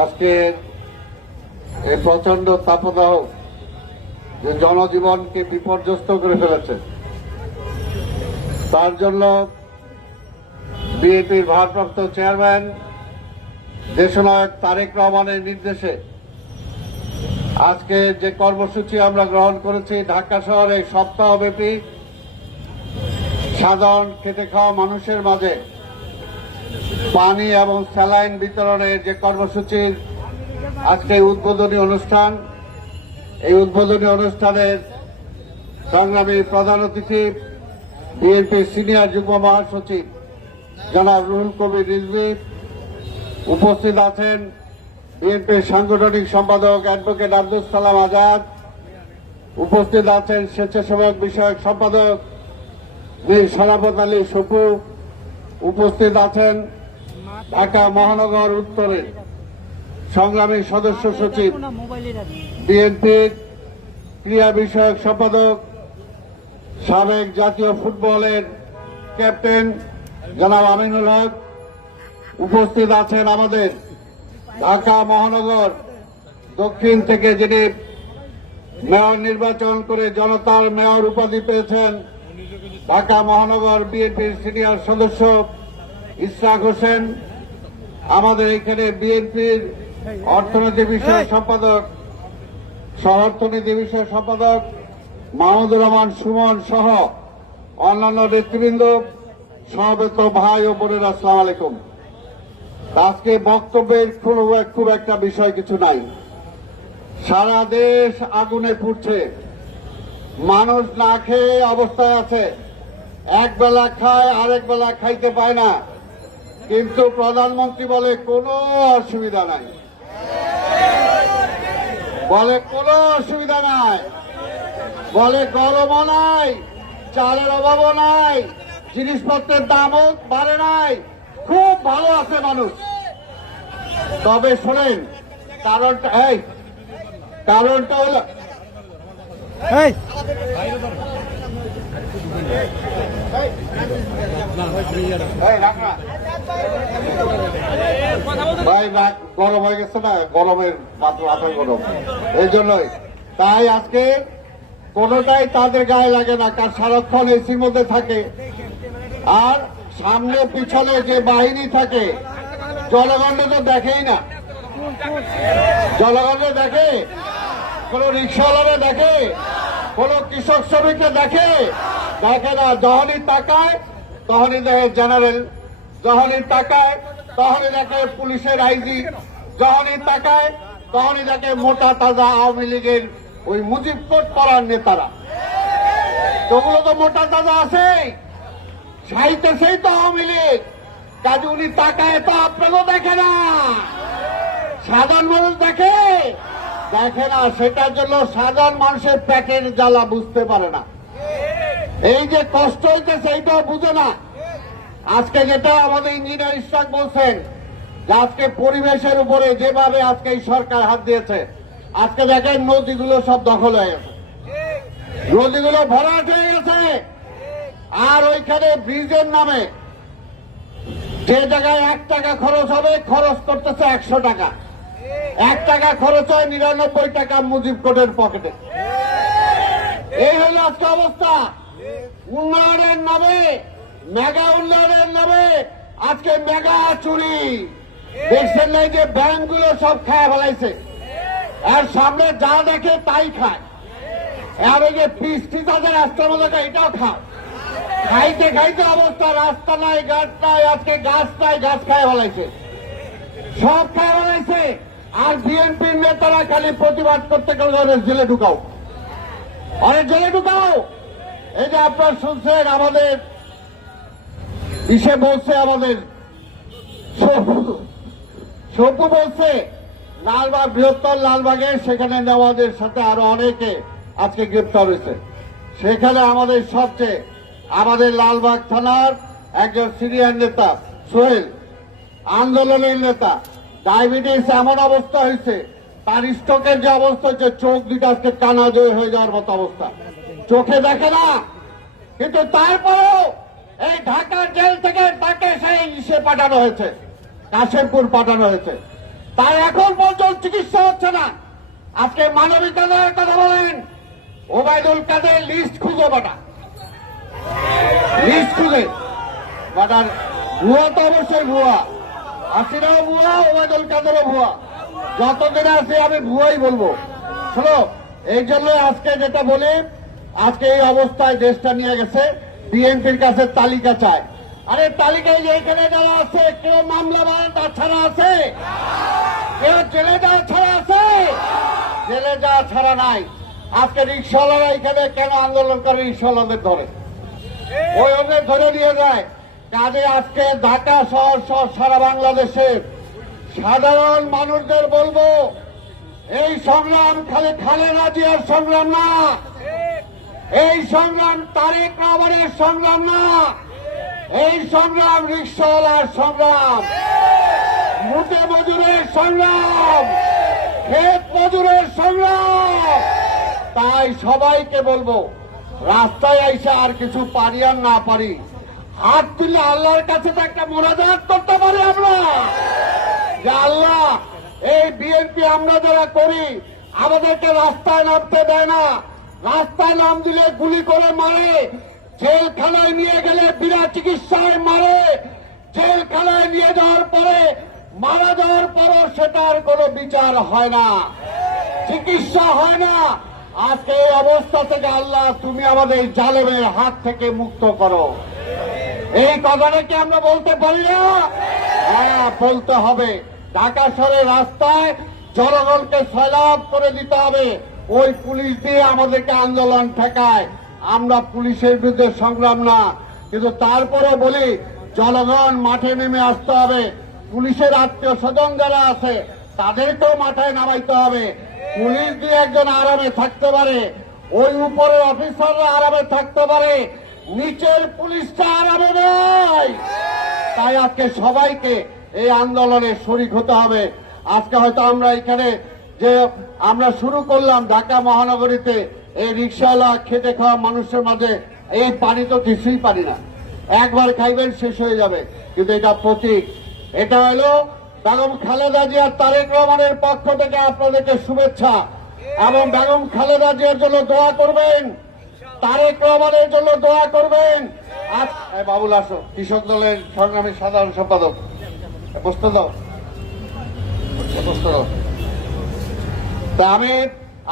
আজকে এই প্রচণ্ড তাপদাহ যে জনজীবনকে বিপর্যস্ত করে ফেলেছে, তার জন্য বিএনপির ভারপ্রাপ্ত চেয়ারম্যান দেশনায়ক তারেক রহমানের নির্দেশে আজকে যে কর্মসূচি আমরা গ্রহণ করেছি ঢাকা শহরে সপ্তাহব্যাপী সাধারণ খেটে খাওয়া মানুষের মাঝে পানি এবং স্যালাইন বিতরণের যে কর্মসূচির আজকে উদ্বোধনী অনুষ্ঠান, এই উদ্বোধনী অনুষ্ঠানের সংগ্রামী প্রধান অতিথি বিএনপির সিনিয়র যুগ্ম মহাসচিব জনাব রুহুল কবির রিজভি উপস্থিত আছেন। বিএনপির সাংগঠনিক সম্পাদক অ্যাডভোকেট আব্দুল সালাম আজাদ। উপস্থিত আছেন স্বেচ্ছাসেবক বিষয়ক সম্পাদক সরাফত আলী সপু। উপস্থিত আছেন ঢাকা মহানগর উত্তরের সংগ্রামী সদস্য সচিব বিএনপির ক্রীড়া বিষয়ক সম্পাদক, সাবেক জাতীয় ফুটবলের ক্যাপ্টেন জনাব আমিনুল হক উপস্থিত আছেন আমাদের ঢাকা মহানগর দক্ষিণ থেকে যিনি মেয়র নির্বাচন করে জনতার মেয়র উপাধি পেয়েছেন, ঢাকা মহানগর বিএনপির সিনিয়র সদস্য ইসরাক হোসেন, আমাদের এখানে বিএনপির অর্থনীতি বিষয়ক সম্পাদক, সহ অর্থনীতি বিষয়ক সম্পাদক মাহমুদুর রহমান, সুমন সহ অন্যান্য নেতৃবৃন্দ, সমবেত ভাই ও বোনের, আসসালাম আলাইকুম। আজকে বক্তব্যের খুব একটা বিষয় কিছু নাই। সারা দেশ আগুনে পুড়ছে। মানুষ না খেয়ে অবস্থায় আছে। এক বেলা খায়, আরেক বেলা খাইতে পায় না। কিন্তু প্রধানমন্ত্রী বলে কোনো অসুবিধা নাই। বলে কোনো অসুবিধা নাই। বলে গরমও নাই, চালের অভাবও নাই, জিনিসপত্রের দামও বাড়ে নাই। খুব ভালো আছে মানুষ। তবে শোনেন, কারণটা এই, কারণটা হলো। গরম হয়ে গেছে না, গরমের মাথায় গরম এই জন্যই। তাই আজকে কোনোটাই তাদের গায়ে লাগে না কার সারাক্ষণ এসির মধ্যে থাকে। আর সামনে পিছনে যে বাহিনী থাকে, জনগণ তো দেখেই না। জনগণে দেখে, কোন রিক্সাওয়ালারা দেখে। কোন কৃষক শ্রমিককে দেখে দেখে না যখনই তাকায় তখনই দেখে জেনারেল যখনই তাকায় তখনই দেখে পুলিশের আইজি যখনই তাকায় তখনই দেখে মোটা তাজা আওয়ামী লীগের ওই মুজিব কোট করার নেতারা। ওগুলো তো মোটা তাজা আছেই সাইতেছেই তো আওয়ামী লীগ। কাজে উনি তাকায় তো আপনাকেও দেখে না। সাধারণ মানুষ দেখে দেখে না, সেটার জন্য সাধারণ মানুষের প্যাকের জ্বালা বুঝতে পারে না। এই যে কষ্ট হইতে সেইটাও বুঝে না। আজকে যেটা আমাদের ইঞ্জিনিয়ার ইশরাক বলছেন যে আজকে পরিবেশের উপরে যেভাবে আজকে এই সরকার হাত দিয়েছে, আজকে দেখেন নদীগুলো সব দখল হয়ে গেছে। নদীগুলো ভরাট হয়ে গেছে। আর ওইখানে ব্রিজের নামে যে জায়গায় এক টাকা খরচ হবে, খরচ করতেছে একশো টাকা। এক টাকা খরচ হয় নিরানব্বই টাকা মুজিব কোটের পকেটে। এই হলো আজকে অবস্থা। উন্নয়নের নামে, মেগা উন্নয়নের নামে আজকে মেগা চুরি। দেখছেন নাই যে ব্যাংকগুলো সব খায় ফেলাইছে। আর সামনে যা দেখে তাই খায়। আর ওই যে পিস্তি তাদের রাষ্ট্রমূলক এটাও খায়। খাইতে খাইতে অবস্থা, রাস্তা নাই, গাছ নাই, আজকে গাছ নাই, গাছ খায় ফেলাইছে। সব খায় ফেলাইছে। আর বিএনপির নেতারা খালি প্রতিবাদ করতে গেলে জেলে ঢুকাও। অনেক জেলে ঢুকাও! এই যে আপনার শুনছেন আমাদের, ইসে বলছে আমাদের সপু বলছে, লালবাগ, বৃহত্তর লালবাগে সেখানে নেওয়াদের সাথে আরও অনেকে আজকে গ্রেপ্তার হয়েছে। সেখানে আমাদের সবচেয়ে, আমাদের লালবাগ থানার একজন সিনিয়র নেতা, সোহেল, আন্দোলনের নেতা ডায়াবেটিস এমন অবস্থা হয়েছে, তার স্ট্রোকের যে অবস্থা হচ্ছে, চোখ দুটো আজকে কানা জয় হয়ে যাওয়ার মতো অবস্থা। চোখে দেখে না, কিন্তু তারপরেও এই ঢাকার জেল থেকে তাকে সেই ইসে পাঠানো হয়েছে, কাশেমপুর পাঠানো হয়েছে। তার এখন পর্যন্ত চিকিৎসা হচ্ছে না। আজকে মানবিকতার কথা বলেন, ওবায়দুল কাদের লিস্ট খুঁজো বাটা লিস্ট খুঁজে। বাটার ভুয়া তো অবশ্যই ভুয়া। আসিরাও ভুয়া, ওবায়দুল কাদেরও ভুয়া। যতদিন আছে আমি ভুয়াই বলব। শোনো, এই জন্য আজকে যেটা বলি, আজকে এই অবস্থায় দেশটা নিয়ে গেছে, বিএনপির কাছে তালিকা চায় আরে, তালিকায় যে এখানে যারা আছে, কেউ মামলা বাড়া ছাড়া আছে? কেউ জেলে যাওয়া ছাড়া আছে? জেলে যাওয়া ছাড়া নাই। আজকে রিক্সাওয়ালারা এখানে কেন আন্দোলন করে? রিক্সাওয়ালাদের ধরে। ওই ওদের ধরে নিয়ে যায়। কাজে আজকে ঢাকা শহর সহ সারা বাংলাদেশের সাধারণ মানুষদের বলব, এই সংগ্রাম খালি খালেদা জিয়ার সংগ্রাম না। এই সংগ্রাম তারেক রহমানের সংগ্রাম না। এই সংগ্রাম রিক্সাওয়ালার সংগ্রাম। মুটে মজুরের সংগ্রাম। ক্ষেত মজুরের সংগ্রাম। তাই সবাইকে বলব, রাস্তায় আইসা আর কিছু পারি আর না পারি হাত তুলে আল্লাহর কাছে তো একটা মোনাজাত করতে পারি আমরা। যে আল্লাহ, এই বিএনপি আমরা যারা করি, আমাদেরকে রাস্তায় নামতে দেয় না। রাস্তায় নাম দিলে গুলি করে মারে, জেলখানায় নিয়ে গেলে বিনা চিকিৎসায় মারে, জেলখানায় নিয়ে যাওয়ার পরে, মারা যাওয়ার পরও সেটার কোনো বিচার হয় না। চিকিৎসা হয় না। আজকে এই অবস্থা থেকে আল্লাহ, তুমি আমাদের জালেমের হাত থেকে মুক্ত করো। এই কথাটা কি আমরা বলতে পারি না? হ্যাঁ বলতে হবে। ঢাকা শহরের রাস্তায় জনগণকে সয়লাভ করে দিতে হবে। ওই পুলিশ দিয়ে আমাদেরকে আন্দোলন ঠেকায়। আমরা পুলিশের বিরুদ্ধে সংগ্রাম না। কিন্তু তারপরে বলি, জনগণ মাঠে নেমে আসতে হবে। পুলিশের আত্মীয় স্বজন যারা আছে, তাদেরকেও মাথায় নামাইতে হবে। পুলিশ দিয়ে একজন আরামে থাকতে পারে। ওই উপরের অফিসাররা আরামে থাকতে পারে। নিচের পুলিশটা আরামে নয় তাই আজকে সবাইকে এই আন্দোলনে শরিক হতে হবে। আজকে হয়তো আমরা এখানে যে আমরা শুরু করলাম ঢাকা মহানগরীতে এই রিক্সাওয়ালা খেতে খাওয়া মানুষের মাঝে, এই পানি তো কিছুই পারি না। একবার খাইবেন শেষ হয়ে যাবে। কিন্তু এটা প্রতীক। এটা হলো বেগম খালেদা জিয়ার তারেক রহমানের পক্ষ থেকে আপনাদেরকে শুভেচ্ছা। এবং বেগম খালেদা জিয়ার জন্য দোয়া করবেন। তারেক রহমানের জন্য দোয়া করবেন। বাবুল, আসো। কৃষক দলের সংগ্রামী সাধারণ সম্পাদক। বসতে দাও। তা আমি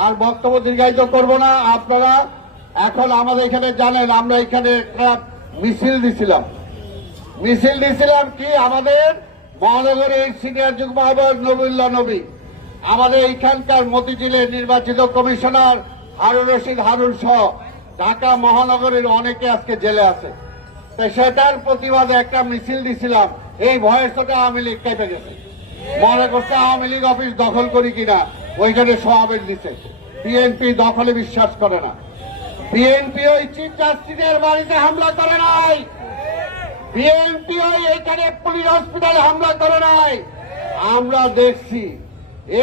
আর বক্তব্য দীর্ঘায়িত করব না। আপনারা এখন আমাদের এখানে জানেন, আমরা এখানে একটা মিছিল দিছিলাম। মিছিল দিছিলাম কি? আমাদের মহানগরের সিনিয়র যুগ্ম আহ্বায়ক নবীল্লা নবী, আমাদের এখানকার মতিঝিলের নির্বাচিত কমিশনার হারুন রশিদ হারুন সহ ঢাকা মহানগরের অনেকে আজকে জেলে আছে। তো সেটার প্রতিবাদে একটা মিছিল দিছিলাম। এই ভয়েসটা আওয়ামী লীগ কেটে গেছে। মনে করছে আওয়ামী লীগ অফিস দখল করি কিনা, ওইখানে সমাবেশ দিছে। বিএনপি দখলে বিশ্বাস করে না। বিএনপি ওই চিফ জাস্টিসের বাড়িতে হামলা করে নাই। বিএনপি ওই এখানে পুলিশ হসপিটালে হামলা করে নাই। আমরা দেখছি,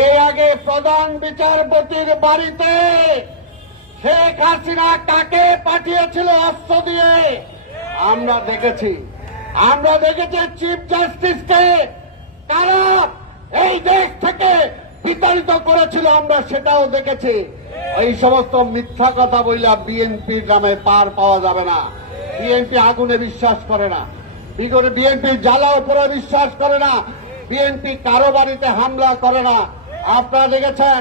এর আগে প্রধান বিচারপতির বাড়িতে শেখ হাসিনা কাকে পাঠিয়েছিল অস্ত্র দিয়ে? আমরা দেখেছি। আমরা দেখেছি চিফ জাস্টিসকে কারা এই দেশ থেকে বিতাড়িত করেছিল, আমরা সেটাও দেখেছি। এই সমস্ত মিথ্যা কথা বললা বিএনপির নামে পার পাওয়া যাবে না। বিএনপি আগুনে বিশ্বাস করে না। বিএনপি জ্বালা উপরে বিশ্বাস করে না। বিএনপি কারও বাড়িতে হামলা করে না। আপনারা দেখেছেন,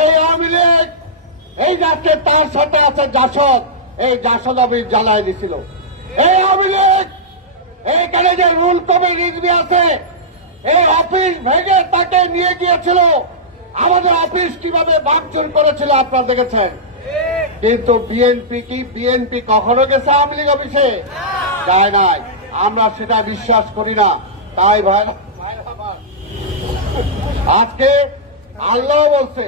এই আওয়ামী লীগ এই যাচ্ছে তার সাথে আছে জাসদ। এই জাসদ অফিস জ্বালায় দিছিল। এই আওয়ামী এইখানে যে রুল কবি রিজবি আছে, এই অফিস ভেঙে তাকে নিয়ে গিয়েছিল। আমাদের অফিস কীভাবে ভাঙচুর করেছিল আপনারা দেখেছেন? কিন্তু বিএনপি কি? বিএনপি কখনো গেছে আওয়ামী লীগ অফিসে? যায় নাই। আমরা সেটা বিশ্বাস করি না। তাই ভাই আজকে আল্লাহ বলছে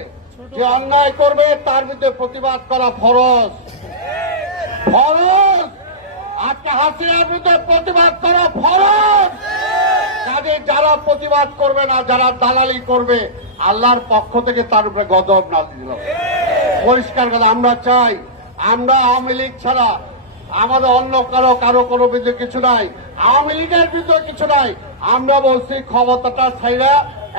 যে অন্যায় করবে, তার বিরুদ্ধে প্রতিবাদ করা ফরজ। ফরজ! আজকে হাসিনার বিরুদ্ধে প্রতিবাদ করা ফরজ! কাজে যারা প্রতিবাদ করবে না, যারা দালালি করবে, আল্লাহর পক্ষ থেকে তার উপরে গদব না দিল পরিষ্কার কথা, আমরা চাই, আমরা আওয়ামী লীগ ছাড়া আমাদের অন্য কারও কারও কোনো বিরুদ্ধে কিছু নাই। আওয়ামী লীগের বিরুদ্ধে কিছু নাই। আমরা বলছি, ক্ষমতাটা ছাইরা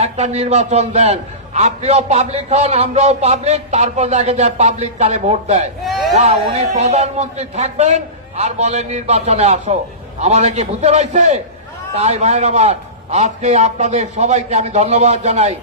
একটা নির্বাচন দেন। আপনিও পাবলিক হন, আমরাও পাবলিক তারপর দেখা যায় পাবলিক তারে ভোট দেয়। না উনি প্রধানমন্ত্রী থাকবেন আর বলে নির্বাচনে আসো। আমাদের কি বুঝতে পারছে? তাই ভাইয়ের আমার, আজকে আপনাদের সবাইকে আমি ধন্যবাদ জানাই।